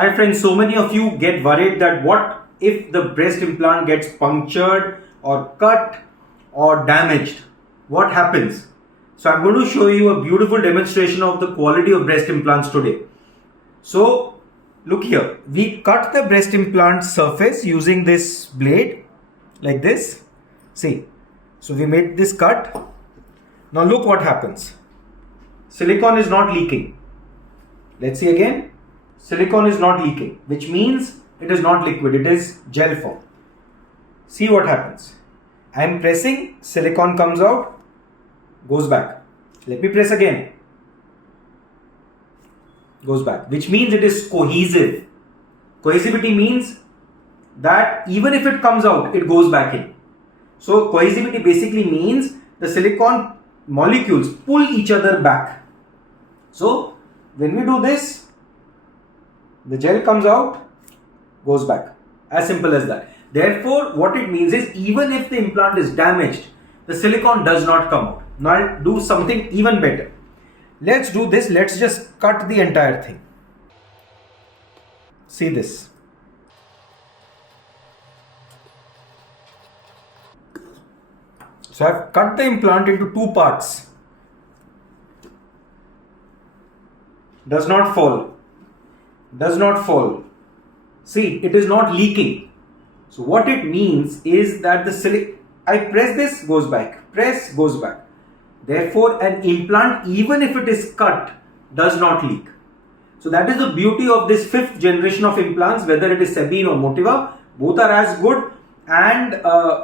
Hi friends, so many of you get worried that what if the breast implant gets punctured or cut or damaged? What happens? So I'm going to show you a beautiful demonstration of the quality of breast implants today. So look here, we cut the breast implant surface using this blade like this. See, so we made this cut. Now look what happens. Silicone is not leaking. Let's see again. Silicone is not leaking, which means it is not liquid, it is gel form. See what happens. I am pressing, silicone comes out, goes back. Let me press again. Goes back, which means it is cohesive. Cohesivity means that even if it comes out, it goes back in. So cohesivity basically means the silicone molecules pull each other back. So when we do this, the gel comes out, goes back. As simple as that. Therefore, what it means is even if the implant is damaged, the silicone does not come out. Now I'll do something even better. Let's do this. Let's just cut the entire thing. See this. So I've cut the implant into two parts. Does not fall. Does not fall. See, it is not leaking. So what it means is that the I press this, goes back. Press, goes back. Therefore, an implant, even if it is cut, does not leak. So that is the beauty of this 5th generation of implants, whether it is Sebbin or Motiva, both are as good. And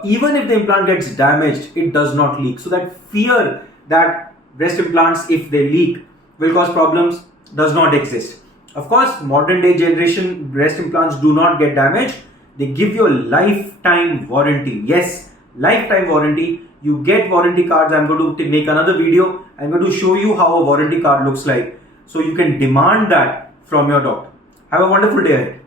even if the implant gets damaged, it does not leak. So that fear that breast implants, if they leak, will cause problems does not exist. Of course, modern day generation breast implants do not get damaged. They give you a lifetime warranty. Yes, lifetime warranty. You get warranty cards. I'm going to make another video. I'm going to show you how a warranty card looks like. So you can demand that from your doctor. Have a wonderful day ahead.